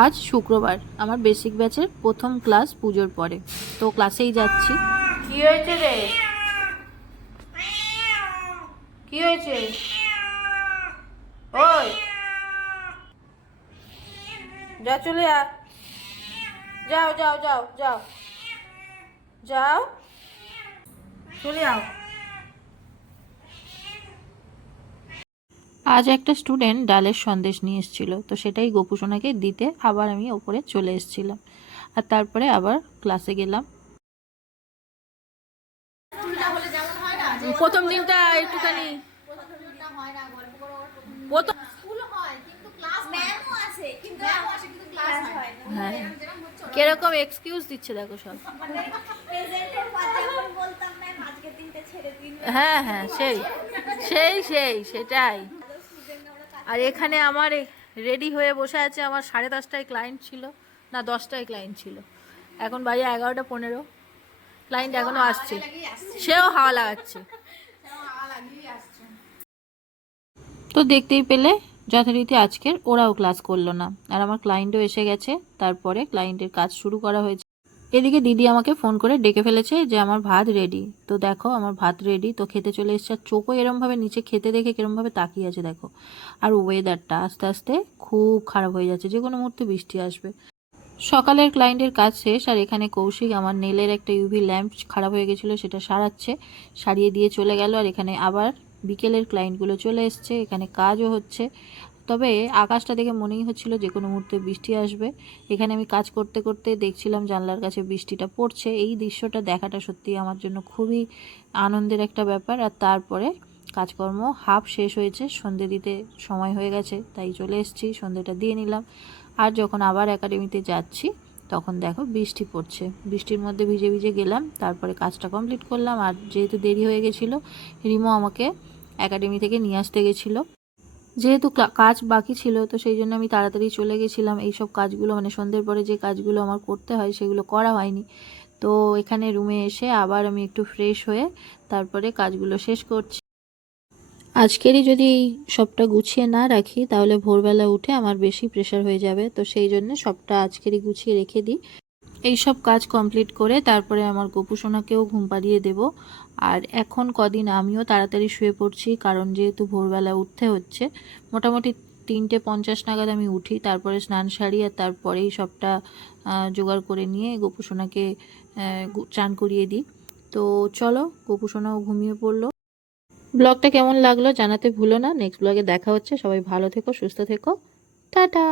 আজ শুক্রবার, আমার বেসিক ব্যাচের প্রথম ক্লাস পুজোর পরে, তো ক্লাসেই যাচ্ছি। কি হয়েছে রে? কি হয়েছে? ওই যা, চলে যা, যাও যাও যাও যাও যাও, চলে যাও। আজ একটা স্টুডেন্ট ডালের সন্দেশ নিয়ে এসেছিল, তো সেটাই গোপুসোনাকে দিতে আবার আমি ওপরে চলে এসেছিলাম, আর তারপরে আবার ক্লাসে গেলাম। প্রথম দিনটা একটুখানি হ্যাঁ, কিরকম এক্সকিউজ দিচ্ছে দেখো সব। হ্যাঁ হ্যাঁ, সেই সেই সেই সেটাই। আর এখানে আমার রেডি হয়ে বসে আছে, আমার 10:30টায় ক্লায়েন্ট ছিল, না 10টায় ক্লায়েন্ট ছিল, এখন বাজে 11:15, ক্লায়েন্ট এখনো আসছে, সেও হাওয়া লাগাচ্ছে। তো দেখতেই পেলে যথারীতি আজকের ওরাও ক্লাস করলো না, আর আমার ক্লায়েন্টও এসে গেছে, তারপরে ক্লায়েন্টের কাজ শুরু করা হয়েছে। এদিকে দিদি আমাকে ফোন করে ডেকে ফেলেছে যে আমার ভাত রেডি। তো দেখো আমার ভাত রেডি, তো খেতে চলে এসছে। আর চোখও এরমভাবে নিচে খেতে দেখে কিরমভাবে তাকিয়ে আছে দেখো। আর ওয়েদারটা আস্তে আস্তে খুব খারাপ হয়ে যাচ্ছে, যে কোনো মুহূর্তে বৃষ্টি আসবে। সকালের ক্লায়েন্টের কাজ শেষ, আর এখানে কৌশিক আমার নেলের একটা ইউভি ল্যাম্প খারাপ হয়ে গেছিলো, সেটা সারাচ্ছে, সারিয়ে দিয়ে চলে গেল। আর এখানে আবার বিকেলের ক্লায়েন্টগুলো চলে এসছে, এখানে কাজও হচ্ছে। তবে আকাশটা দেখে মনেই হচ্ছিল যে কোনো মুহূর্তে বৃষ্টি আসবে। এখানে আমি কাজ করতে করতে দেখছিলাম জানলার কাছে বৃষ্টিটা পড়ছে। এই দৃশ্যটা দেখাটা সত্যি আমার জন্য খুবই আনন্দের একটা ব্যাপার। আর তারপরে কাজকর্ম হাফ শেষ হয়েছে, সন্ধে দিতে সময় হয়ে গেছে, তাই চলে এসেছি, সন্ধেটা দিয়ে নিলাম। আর যখন আবার একাডেমিতে যাচ্ছি তখন দেখো বৃষ্টি পড়ছে, বৃষ্টির মধ্যে ভিজে ভিজে গেলাম, তারপরে কাজটা কমপ্লিট করলাম। আর যেহেতু দেরি হয়ে গেছিলো, রিমো আমাকে একাডেমি থেকে নিয়ে আসতে গেছিলো। যেহেতু কাজ বাকি ছিল, তো সেই জন্য আমি তাড়াতাড়ি চলে গেছিলাম। এইসব কাজগুলো মানে সন্ধ্যের পরে যে কাজগুলো আমার করতে হয় সেগুলো করা হয়নি। তো এখানে রুমে এসে আবার আমি একটু ফ্রেশ হয়ে তারপরে কাজগুলো শেষ করছি। আজকেরই যদি সবটা গুছিয়ে না রাখি তাহলে ভোরবেলা উঠে আমার বেশি প্রেশার হয়ে যাবে, তো সেই জন্য সবটা আজকেরই গুছিয়ে রেখে দিই। এই সব কাজ কমপ্লিট করে তারপরে আমার গোপুসোনাকেও ঘুম পাড়িয়ে দেব। আর এখন কদিন আমিও তাড়াতাড়ি শুয়ে পড়ছি, কারণ যেহেতু ভোরবেলা উঠতে হচ্ছে। মোটামুটি 3:50 নাগাদ আমি উঠি, তারপরে স্নান সারি, আর তারপরেই সবটা জোগাড় করে নিয়ে গোপুসোনাকে চান করিয়ে দিই। তো চলো, গোপুসোনাও ঘুমিয়ে পড়লো। ব্লগটা কেমন লাগলো জানাতে ভুলো না। নেক্সট ব্লগে দেখা হচ্ছে, সবাই ভালো থেকো, সুস্থ থেকো, টাটা।